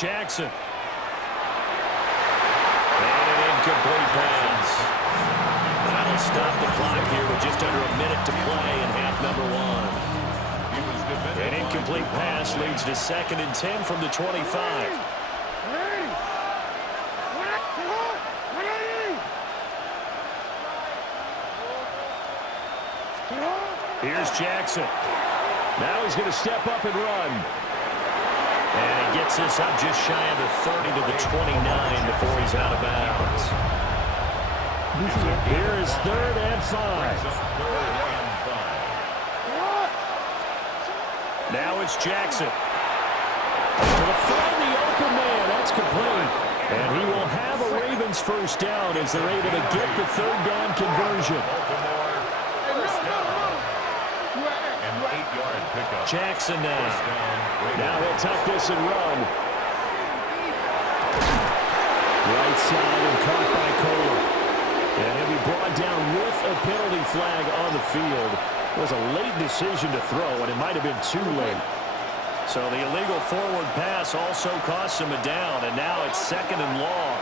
Jackson. And an incomplete pass. That'll stop the clock here with just under a minute to play in half number one. An incomplete pass leads to 2nd and 10 from the 25. Here's Jackson. Now he's going to step up and run. And he gets this up just shy of the 30 to the 29 before he's out of bounds. Here is 3rd and 5. Now it's Jackson. To find the open man. That's complete. And he will have a Ravens first down as they're able to get the 3rd down conversion. Jackson now. Now he'll tuck this and run. Right side and caught by Kohler. And he'll be brought down with a penalty flag on the field. It was a late decision to throw, and it might have been too late. So the illegal forward pass also cost him a down, and now it's 2nd and long.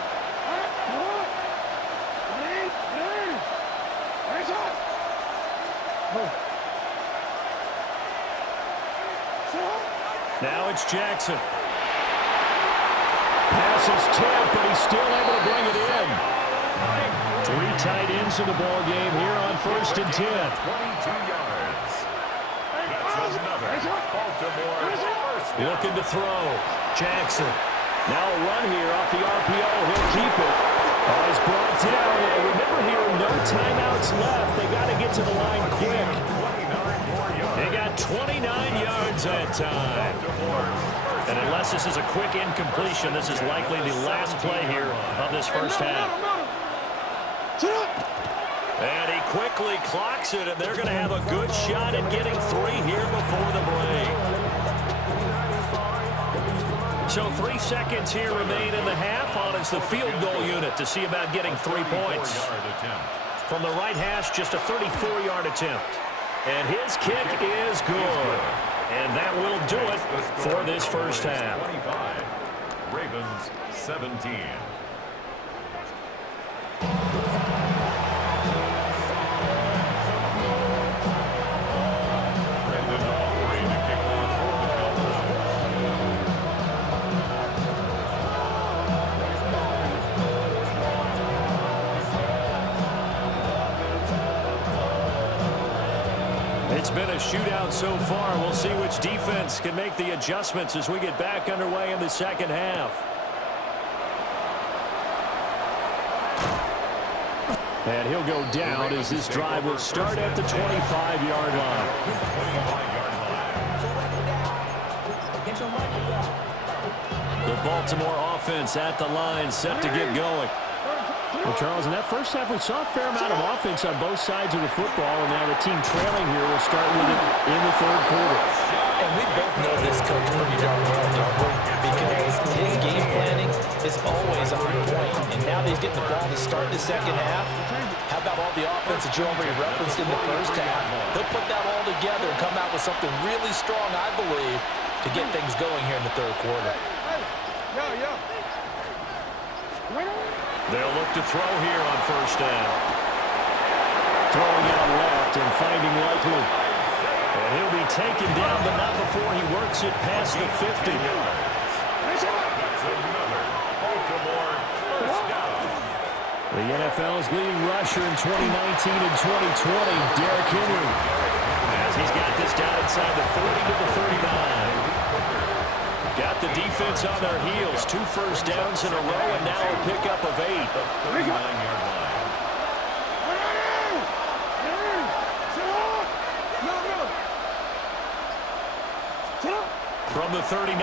Now it's Jackson. Pass is tipped, but he's still able to bring it in. 3 tight ends in the ball game here on 1st and 10. 22 yards. That's another Baltimore first down. Looking to throw. Jackson. Now a run here off the RPO. He'll keep it. He's brought down. And remember here, no timeouts left. They got to get to the line quick. They got 29 yards that time. And unless this is a quick incompletion, this is likely the last play here of this first half. And he quickly clocks it, and they're going to have a good shot at getting 3 here before the break. So 3 seconds here remain in the half on it's the field goal unit to see about getting 3 points. From the right hash, just a 34-yard attempt. And his kick is good. And that will do it for this first half. 25. Ravens 17. It's been a shootout so far. We'll see which defense can make the adjustments as we get back underway in the second half. And he'll go down as this drive will start at the 25-yard line. The Baltimore offense at the line set to get going. Well, Charles, in that first half, we saw a fair amount of offense on both sides of the football, and now the team trailing here will start with it in the 3rd quarter. And we both know this coach pretty darn well, don't we? Because his game planning is always on point, and now that he's getting the ball to start the second half, how about all the offense that you already referenced in the first half? He'll put that all together and come out with something really strong, I believe, to get things going here in the 3rd quarter. They'll look to throw here on first down. Throwing out left and finding Likely. And he'll be taken down, but not before he works it past the 50. The NFL's leading rusher in 2019 and 2020, Derrick Henry. As he's got this down inside the 40 to the 39. Got the defense on their heels. 2 first downs in a row, and now a pickup of 8. 39-yard line. From the 39,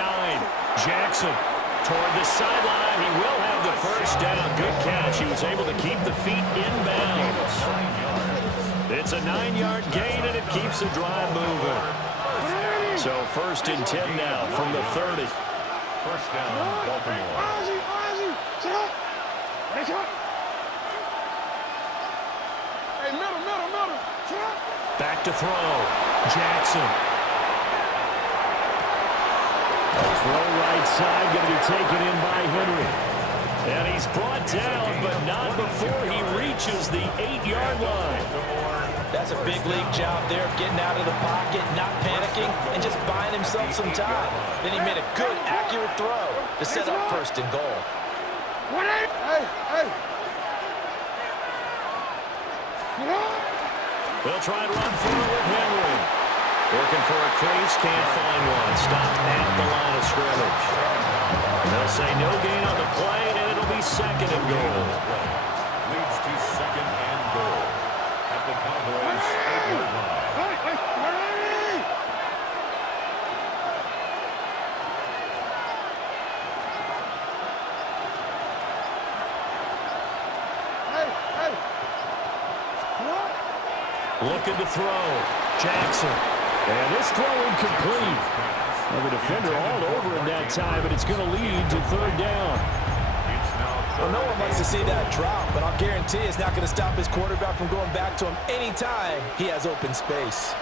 Jackson toward the sideline. He will have the first down. Good catch. He was able to keep the feet inbounds. It's a 9-yard gain, and it keeps the drive moving. So 1st and 10 now from the 30. First down, Baltimore. Back to throw. Jackson. Throw right side, going to be taken in by Henry. And he's brought down, but not before he reaches the 8-yard line. That's a big league job there of getting out of the pocket, not panicking, and just buying himself some time. Then he made a good, accurate throw to set up first and goal. They'll try and run for it with Henry. Working for a crease, can't find one. Stopped at the line of scrimmage. They'll say no gain on the play, and it'll be second and goal. Leads to second and goal at the Cowboys' 8-yard line. Looking to throw. Jackson. And this throw incomplete. Well, the defender all over him that time, but it's going to lead to third down. Well, no one likes to see that drop, but I'll guarantee it's not going to stop his quarterback from going back to him anytime he has open space.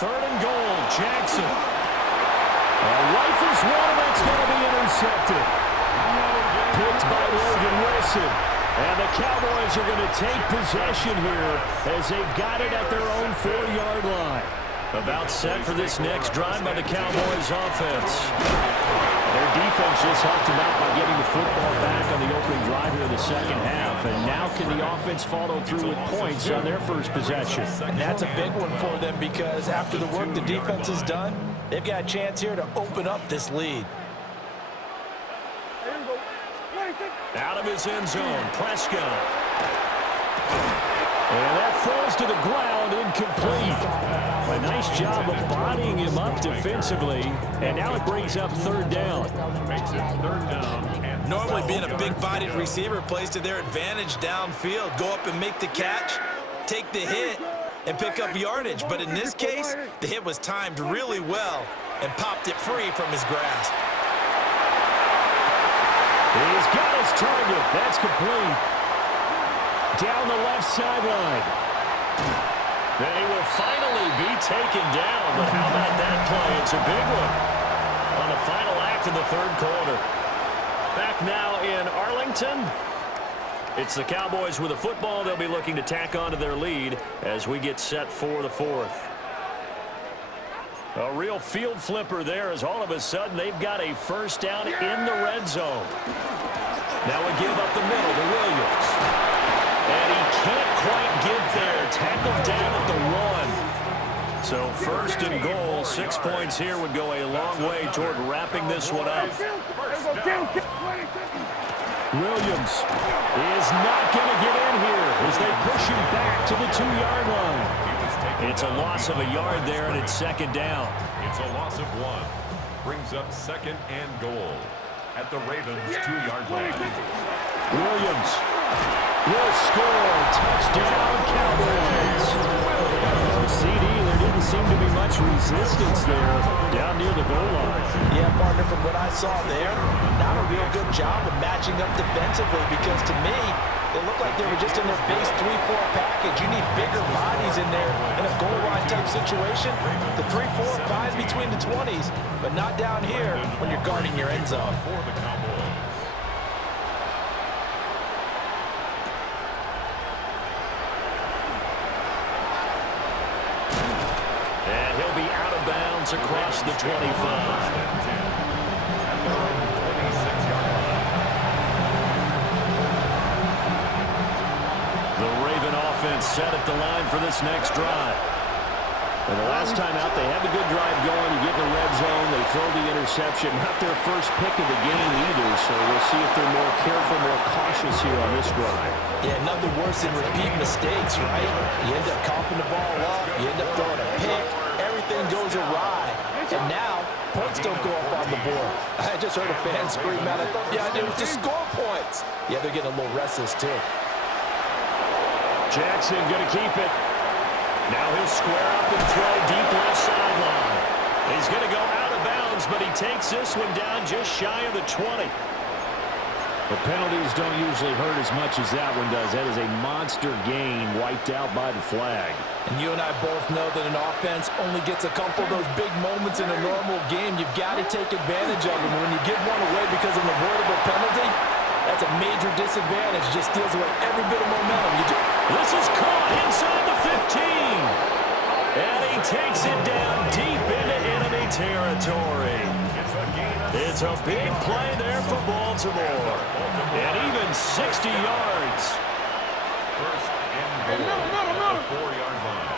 Third and goal. Jackson. Rifles one, and that's going to be intercepted. Picked by Logan Wilson. And the Cowboys are going to take possession here as they've got it at their own 4-yard line. About set for this next drive by the Cowboys offense. Their defense just helped them out by getting the football back on the opening drive here in the second half. And now can the offense follow through with points on their first possession? And that's a big one for them because after the work the defense has done, they've got a chance here to open up this lead. Out of his end zone, Prescott. And that falls to the ground, incomplete. A nice job of bodying him up defensively, and now it brings up third down. Makes it third down. Normally being a big-bodied receiver plays to their advantage downfield. Go up and make the catch, take the hit, and pick up yardage. But in this case, the hit was timed really well and popped it free from his grasp. He's got his target. That's complete. Down the left sideline. Then he will finally be taken down. But how about that play? It's a big one on the final act of the third quarter. Back now in Arlington. It's the Cowboys with the football. They'll be looking to tack on to their lead as we get set for the fourth. A real field flipper there as all of a sudden they've got a first down in the red zone. Now we give up the middle to Williams. And he can't quite get there. Tackled down at the 1. So first and goal, 6 points here would go a long way toward wrapping this one up. Williams is not going to get in here as they push him back to the 2-yard line. It's a loss of a yard there, and it's second down. It's a loss of 1. Brings up second and goal at the Ravens' 2-yard line. Williams will score. Touchdown, Cowboys. CD, there didn't seem to be much resistance there down near the goal line. Yeah, partner, from what I saw there, not a real good job of matching up defensively because to me, they look like they were just in their base 3-4 package. You need bigger bodies in there in a goal line type situation. The 3-4, fine between the 20s, but not down here when you're guarding your end zone. For the Cowboys. And he'll be out of bounds across the 25. Set at the line for this next drive. And the last time out, they had the good drive going. You get in the red zone, they throw the interception. Not their first pick of the game either, so we'll see if they're more careful, more cautious here on this drive. Yeah, nothing worse than repeat mistakes, right? You end up coughing the ball up, you end up throwing a pick, everything goes awry. And now, points don't go up on the board. I just heard a fan scream out, I thought the idea was to score points. Yeah, they're getting a little restless too. Jackson going to keep it. Now he'll square up and throw deep left sideline. He's going to go out of bounds, but he takes this one down just shy of the 20. The penalties don't usually hurt as much as that one does. That is a monster gain wiped out by the flag. And you and I both know that an offense only gets a couple of those big moments in a normal game. You've got to take advantage of them. When you give one away because of an avoidable penalty, that's a major disadvantage. Just steals away every bit of momentum. This is caught inside the 15. And he takes it down deep into enemy territory. It's a big play there for Baltimore. And even 60 yards. First and goal at the 4-yard line.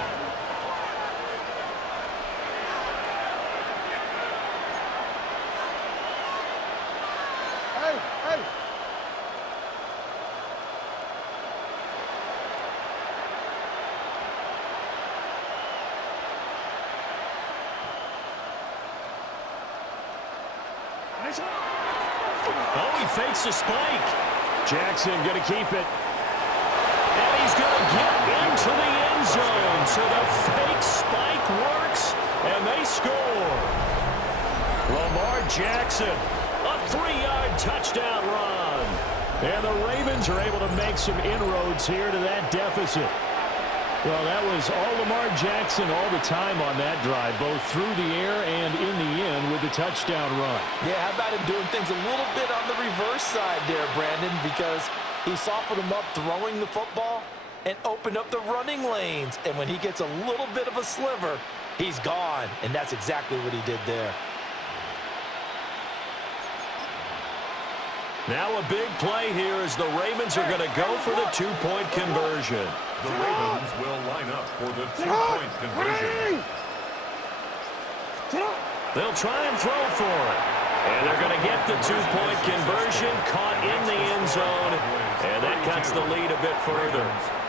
Oh, he fakes a spike. Jackson going to keep it. And he's going to get into the end zone. So the fake spike works, and they score. Lamar Jackson, a 3-yard touchdown run. And the Ravens are able to make some inroads here to that deficit. Well, that was all Lamar Jackson all the time on that drive, both through the air and in the end with the touchdown run. Yeah, how about him doing things a little bit on the reverse side there, Brandon, because he softened him up throwing the football and opened up the running lanes. And when he gets a little bit of a sliver, he's gone. And that's exactly what he did there. Now a big play here as the Ravens are going to go for the two-point conversion. The Ravens will line up for the two-point conversion. They'll try and throw for it. And they're going to get the two-point conversion caught in the end zone. And that cuts the lead a bit further.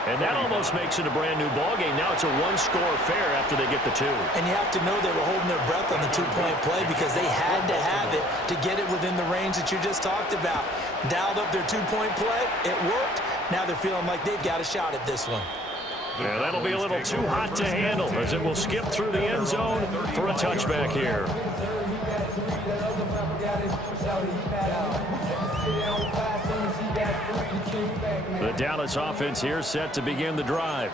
And that almost makes it a brand-new ballgame. Now it's a one-score affair after they get the two. And you have to know they were holding their breath on the two-point play because they had to have it to get it within the range that you just talked about. Dialed up their two-point play. It worked. Now they're feeling like they've got a shot at this one. Yeah, that'll be a little too hot to handle as it will skip through the end zone for a touchback here. The Dallas offense here set to begin the drive.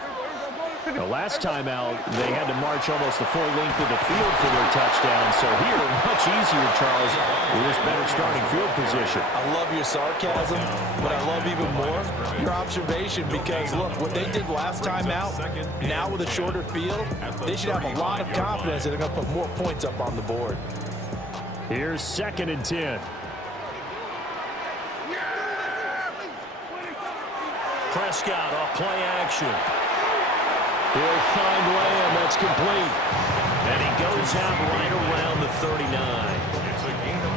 The last time out, they had to march almost the full length of the field for their touchdown. So here, much easier, Charles, with this better starting field position. I love your sarcasm, but I love even more your observation because, look, what they did last time out, now with a shorter field, they should have a lot of confidence that they're going to put more points up on the board. Here's 2nd and 10. Prescott off play action. He'll find Lamb. That's complete. And he goes out right around the 39. It's a gain of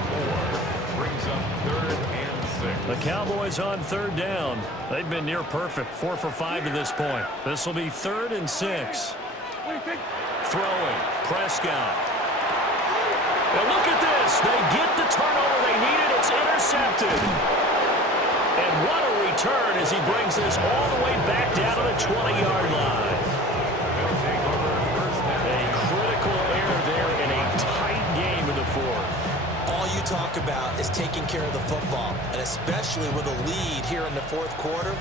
4. Brings up 3rd and 6. The Cowboys on 3rd down. They've been near perfect. 4 for 5 to this point. This will be 3rd and 6. Throwing. Prescott. Now look at this. They get the turnover they needed. It's intercepted. And what a return as he brings this all the way back down to the 20-yard line. A critical error there in a tight game in the 4th. All you talk about is taking care of the football, and especially with a lead here in the 4th quarter,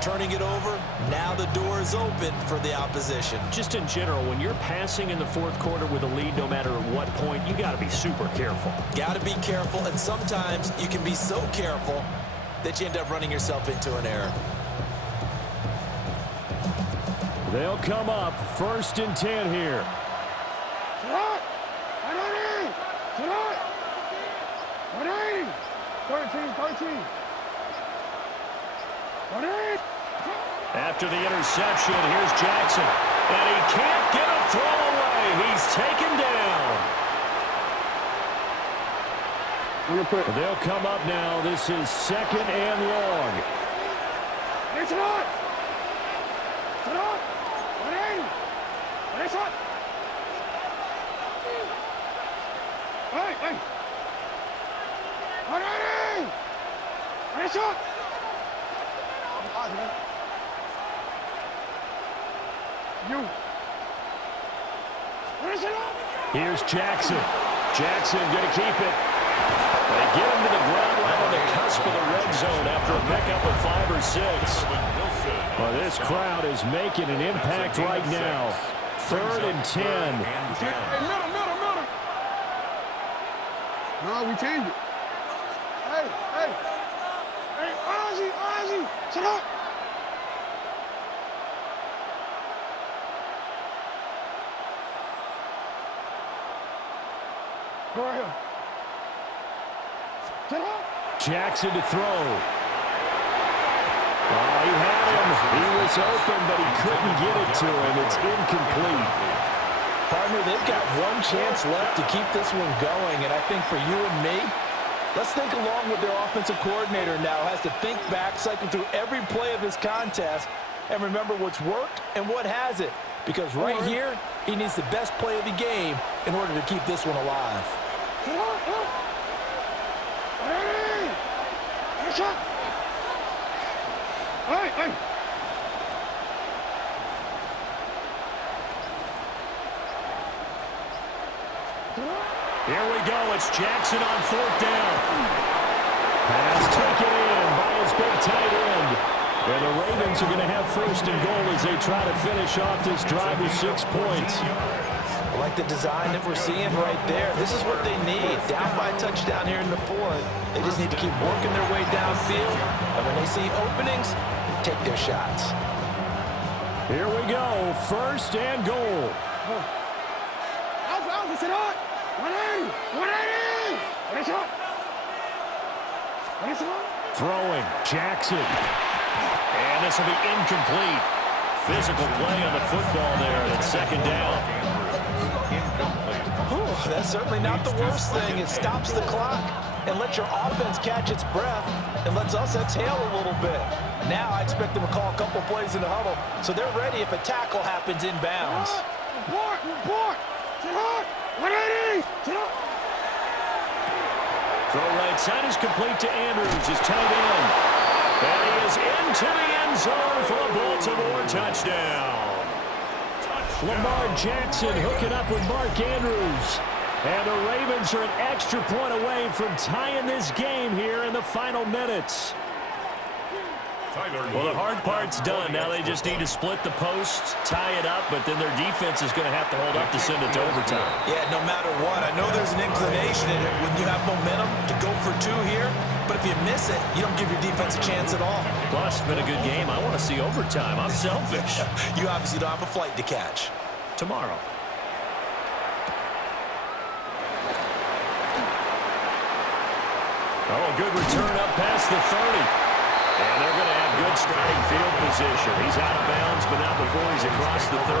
turning it over, now the door is open for the opposition. Just in general, when you're passing in the 4th quarter with a lead, no matter at what point, you got to be super careful. Got to be careful, and sometimes you can be so careful that you end up running yourself into an error. They'll come up 1st and 10 here. 13. After the interception, here's Jackson. And he can't get a throw away. He's taken down. They'll come up now. This is 2nd and long. Here's Jackson. Jackson going to keep it. They get him to the ground right on the cusp of the red zone after a pickup of 5 or 6. Well, this crowd is making an impact right now. 3rd and 10. Hey, middle. No, we changed it. Hey, Ozzy, shut up. Go right here. Shut up. Jackson to throw. Oh, he had him. He was open, but he couldn't get it to him. It's incomplete. Partner, they've got one chance left to keep this one going, and I think for you and me, let's think along with their offensive coordinator now. Has to think back, cycle through every play of this contest, and remember what's worked and what hasn't. Because right here, he needs the best play of the game in order to keep this one alive. Hey. Here we go. It's Jackson on 4th down. Pass taken in by his big tight end. And the Ravens are going to have 1st and goal as they try to finish off this drive with 6 points. I like the design that we're seeing right there. This is what they need. Down by a touchdown here in the 4th. They just need to keep working their way downfield. And when they see openings, take their shots. Here we go. 1st and goal. Alpha, sit up. 180. What is up? Throwing. Jackson. And this will be incomplete. Physical play on the football there. And it's 2nd down. That's certainly not the worst thing. It stops the clock and lets your offense catch its breath and lets us exhale a little bit. Now I expect them to call a couple plays in the huddle so they're ready if a tackle happens inbounds. Report. Sit up. 180. Sit up. Throw right side is complete to Andrews, his tight end. And he is into the end zone for a Baltimore touchdown. Lamar Jackson hooking up with Mark Andrews. And the Ravens are an extra point away from tying this game here in the final minutes. Well, the hard part's done. Now they just need to split the posts, tie it up, but then their defense is going to have to hold up to send it to overtime. Yeah, no matter what. I know there's an inclination in it when you have momentum to go for 2 here, but if you miss it, you don't give your defense a chance at all. Plus, it's been a good game. I want to see overtime. I'm selfish. You obviously don't have a flight to catch. Tomorrow. Oh, a good return up past the 30. And they're going to have good starting field position. He's out of bounds, but not before he's across the 35.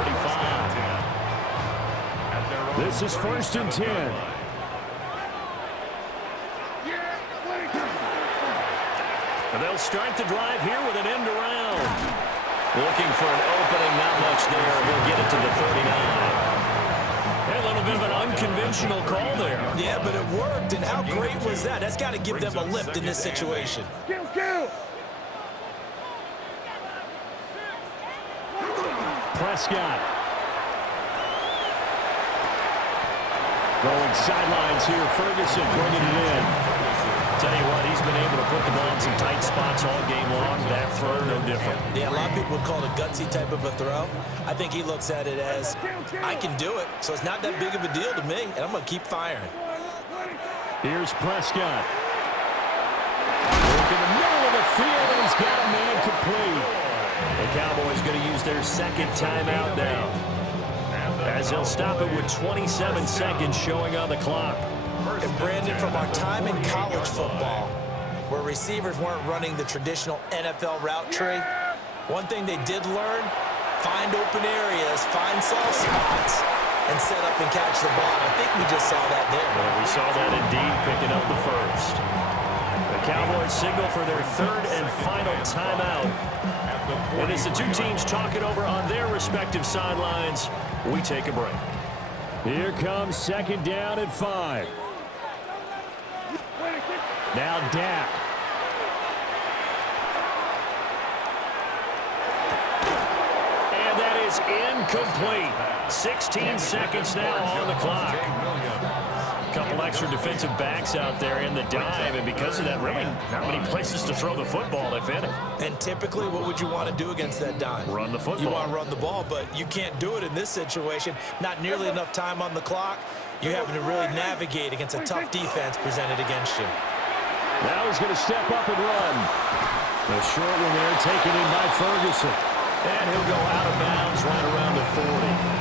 This is 1st and 10. And they'll start the drive here with an end around. Looking for an opening, not much there. He'll get it to the 39. A little bit of an unconventional call there. Yeah, but it worked, and how great was that? That's got to give them a lift in this situation. Kill. Prescott. Going sidelines here. Ferguson bringing it in. Tell you what, he's been able to put the ball in some tight spots all game long. That throw, no different. Yeah, a lot of people would call it a gutsy type of a throw. I think he looks at it as, I can do it, so it's not that big of a deal to me, and I'm going to keep firing. Here's Prescott. Look in the middle of the field, and he's got a man complete. The Cowboys going to use their 2nd timeout now, as they'll stop it with 27 seconds showing on the clock. And Brandon, from our time in college football, where receivers weren't running the traditional NFL route tree, one thing they did learn, find open areas, find soft spots, and set up and catch the ball. I think we just saw that there. Well, we saw that indeed, picking up the 1st. The Cowboys signal for their 3rd and final timeout. And as the two teams talk it over on their respective sidelines, we take a break. Here comes 2nd down at 5. Now Dak. And that is incomplete. 16 seconds now on the clock. Couple extra defensive backs out there in the dime, and because of that, really not many places to throw the football, if any. And typically, what would you want to do against that dime? Run the football. You want to run the ball, but you can't do it in this situation. Not nearly enough time on the clock. You're having to really navigate against a tough defense presented against you. Now he's going to step up and run. The short one there taken in by Ferguson. And he'll go out of bounds right around the 40.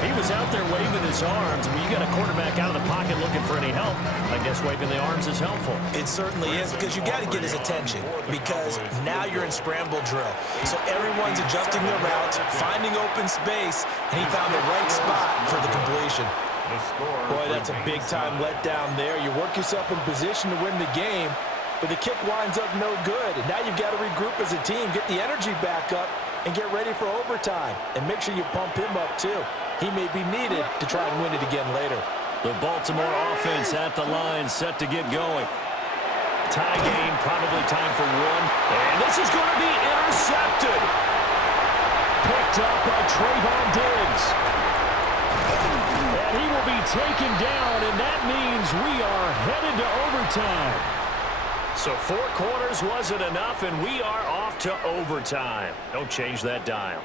He was out there waving his arms. When you got a quarterback out of the pocket looking for any help, I guess waving the arms is helpful. It certainly is, because you got to get his attention, because now you're in scramble drill. So everyone's adjusting their routes, finding open space, and he found the right spot for the completion. Boy, that's a big-time letdown there. You work yourself in position to win the game, but the kick winds up no good. And now you've got to regroup as a team, get the energy back up, and get ready for overtime. And make sure you pump him up, too. He may be needed to try and win it again later. The Baltimore offense at the line, set to get going. Tie game, probably time for one. And this is going to be intercepted. Picked up by Trayvon Diggs. And he will be taken down, and that means we are headed to overtime. So 4 quarters wasn't enough, and we are off to overtime. Don't change that dial.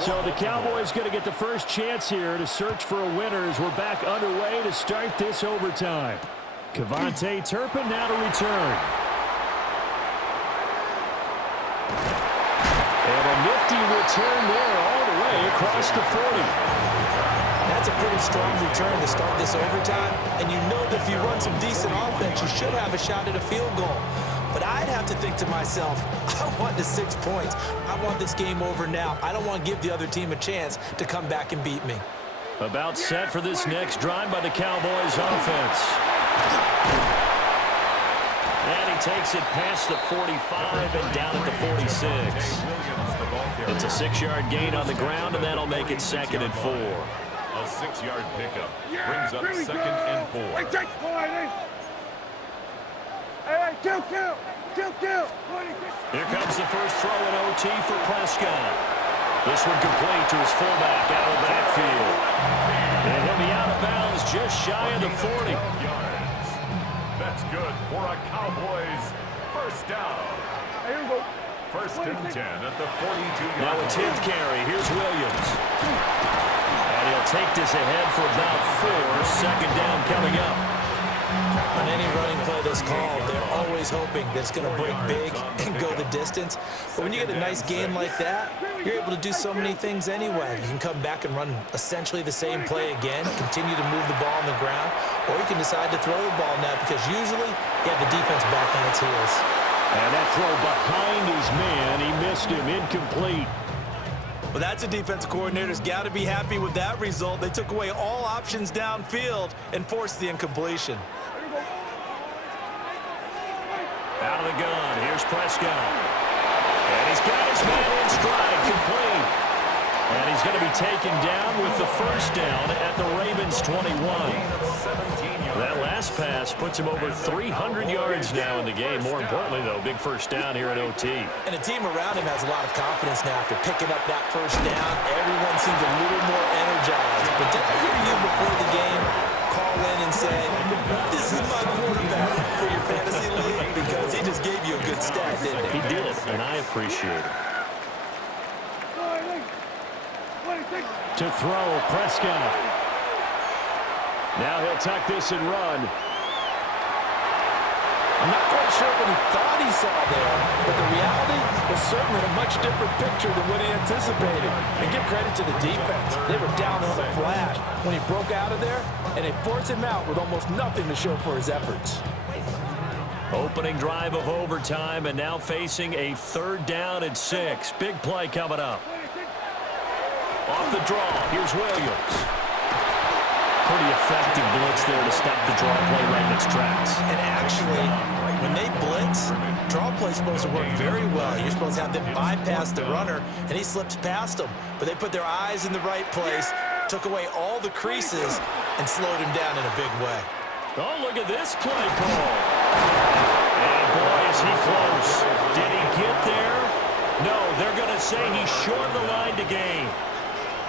So the Cowboys going to get the first chance here to search for a winner as we're back underway to start this overtime. Kevontae Turpin now to return. And a nifty return there all the way across the 40. That's a pretty strong return to start this overtime. And you know that if you run some decent offense, you should have a shot at a field goal. But I'd have to think to myself, I want the 6 points. I want this game over now. I don't want to give the other team a chance to come back and beat me. About set for this next drive by the Cowboys offense. And he takes it past the 45 and down at the 46. It's a 6-yard gain on the ground, and that'll make it 2nd and 4. A 6-yard pickup brings up 2nd and 4. Hey, kill. Here comes the first throw in OT for Prescott. This one complete to his fullback out of the backfield. And he'll be out of bounds just shy of the 40. That's good for a Cowboys first down. Here we go. 1st and 10 at the 42-yard line. Now a 10th carry. Here's Williams. And he'll take this ahead for about 4. 2nd down coming up. On any running play that's called, they're always hoping that it's going to break big and go the distance. But when you get a nice game like that, you're able to do so many things anyway. You can come back and run essentially the same play again, continue to move the ball on the ground, or you can decide to throw the ball now because usually you have the defense back on its heels. And that throw behind his man, he missed him, incomplete. Well, that's a defensive coordinator's got to be happy with that result. They took away all options downfield and forced the incompletion. Out of the gun, here's Prescott. And he's got his man in stride, complete. And he's going to be taken down with the first down at the Ravens' 21. That last pass puts him over 300 yards now in the game. More importantly, though, big first down here at OT. And the team around him has a lot of confidence now after picking up that first down. Everyone seems a little more energized. But did I hear you before the game call in and say, this is my quarterback for your fantasy league? Because he just gave you a good stat, didn't he? He did, and I appreciate it. To throw, Prescott. Now he'll tuck this and run. I'm not quite sure what he thought he saw there, but the reality was certainly a much different picture than what he anticipated. And give credit to the defense. They were down on the flash when he broke out of there, and they forced him out with almost nothing to show for his efforts. Opening drive of overtime, and now facing a 3rd down and 6. Big play coming up. Off the draw, here's Williams. Pretty effective blitz there to stop the draw play right in its tracks. And actually, when they blitz, draw play is supposed to work very well. You're supposed to have them bypass the runner, and he slips past them. But they put their eyes in the right place, took away all the creases, and slowed him down in a big way. Oh, look at this play call. And boy, is he close. Did he get there? No, they're going to say he's short of the line to gain.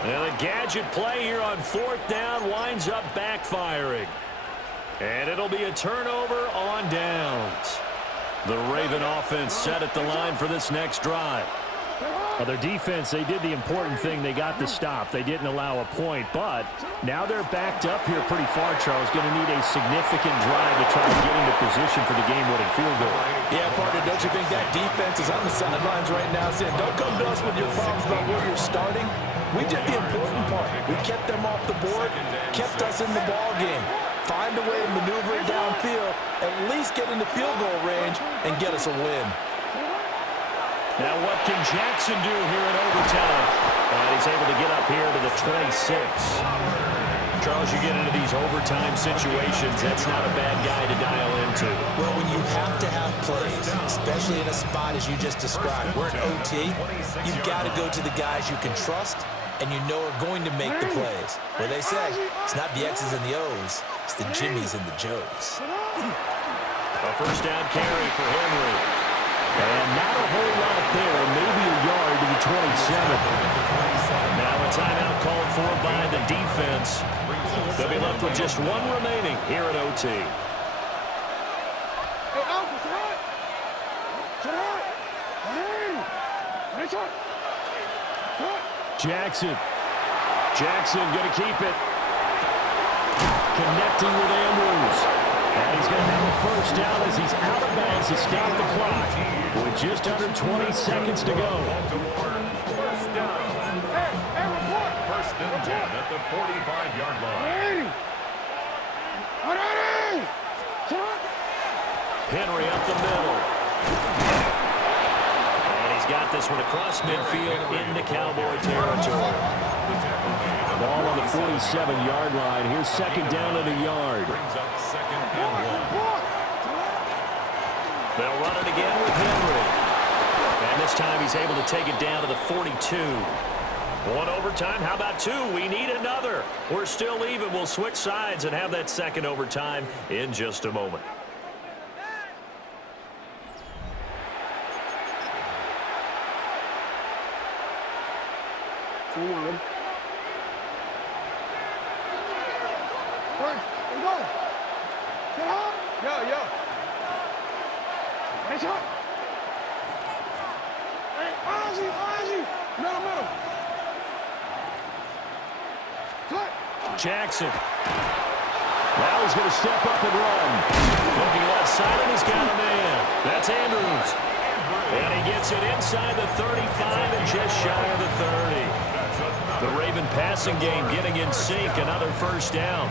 And the gadget play here on 4th down winds up backfiring. And it'll be a turnover on downs. The Raven offense set at the line for this next drive. Well, their defense, they did the important thing. They got the stop. They didn't allow a point, but now they're backed up here pretty far, Charles. Going to need a significant drive to try to get into position for the game-winning field goal. Yeah, partner, don't you think that defense is on the sidelines right now saying, don't come to us with your problems about where you're starting? We did the important part. We kept them off the board, kept us in the ball game. Find a way to maneuver it downfield, at least get into field goal range, and get us a win. Now what can Jackson do here in overtime? He's able to get up here to the 26. Charles, you get into these overtime situations, that's not a bad guy to dial into. Well, when you have to have plays, especially in a spot as you just described, we're in OT, you've got to go to the guys you can trust and you know are going to make the plays. Well, they say it's not the X's and the O's, it's the Jimmies and the Joes. A first down carry for Henry. And not a whole lot there, maybe a yard to the 27. Now a timeout called for by the defense. They'll be left with just one remaining here at OT. Jackson going to keep it. Connecting with Andrews. And he's going to have a first down as he's out of bounds to stop the clock with just under 20 seconds to go. First and 10 at the 45-yard line. Henry up the middle. And he's got this one across midfield into Cowboy territory. Ball on the 47-yard line. Here's second down and a yard. Brings up second and 1. They'll run it again with Henry. And this time he's able to take it down to the 42. One overtime. How about two? We need another. We're still even. We'll switch sides and have that second overtime in just a moment. Jackson. Now he's going to step up and run. Looking left side, and he's got a man. That's Andrews. And he gets it inside the 35 and just shy of the 30. The Raven passing game getting in sync. Another first down.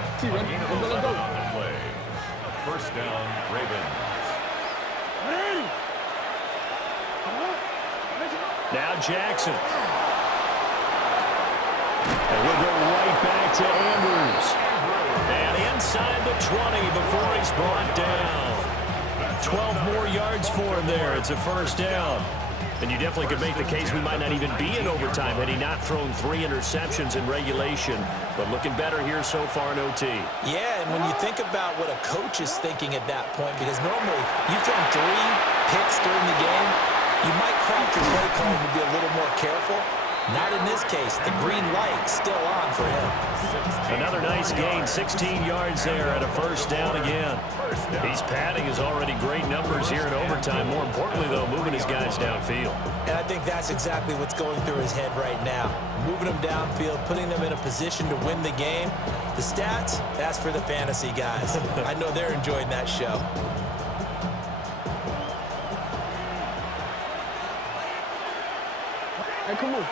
First down, Ravens. Now Jackson. And we'll go right back to Andrews. And inside the 20 before he's brought down. 12 more yards for him there. It's a first down. And you definitely could make the case we might not even be in overtime had he not thrown 3 interceptions in regulation. But looking better here so far in OT. Yeah, and when you think about what a coach is thinking at that point, because normally you've thrown 3 picks during the game, you might craft your play call to be a little more careful. Not in this case. The green light still on for him. Another nice gain, 16 yards there at a first down again. He's padding his already great numbers here in overtime. More importantly, though, moving his guys downfield. And I think that's exactly what's going through his head right now. Moving them downfield, putting them in a position to win the game. The stats, that's for the fantasy guys. I know they're enjoying that show. Hey, come on.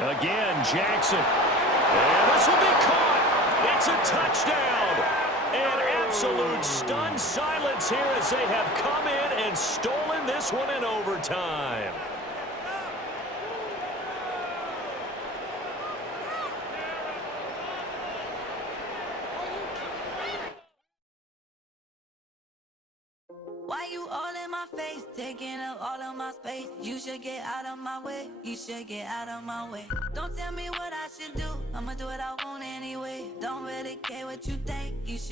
Again, Jackson. And this will be caught. It's a touchdown. And absolute stunned silence here as they have come in and stolen this one in overtime. Why you all in my face, taking up all of my space? You should get out of my way, you should get out of my way. Don't tell me what I should do, I'ma do what I want anyway. Don't really care what you think, you should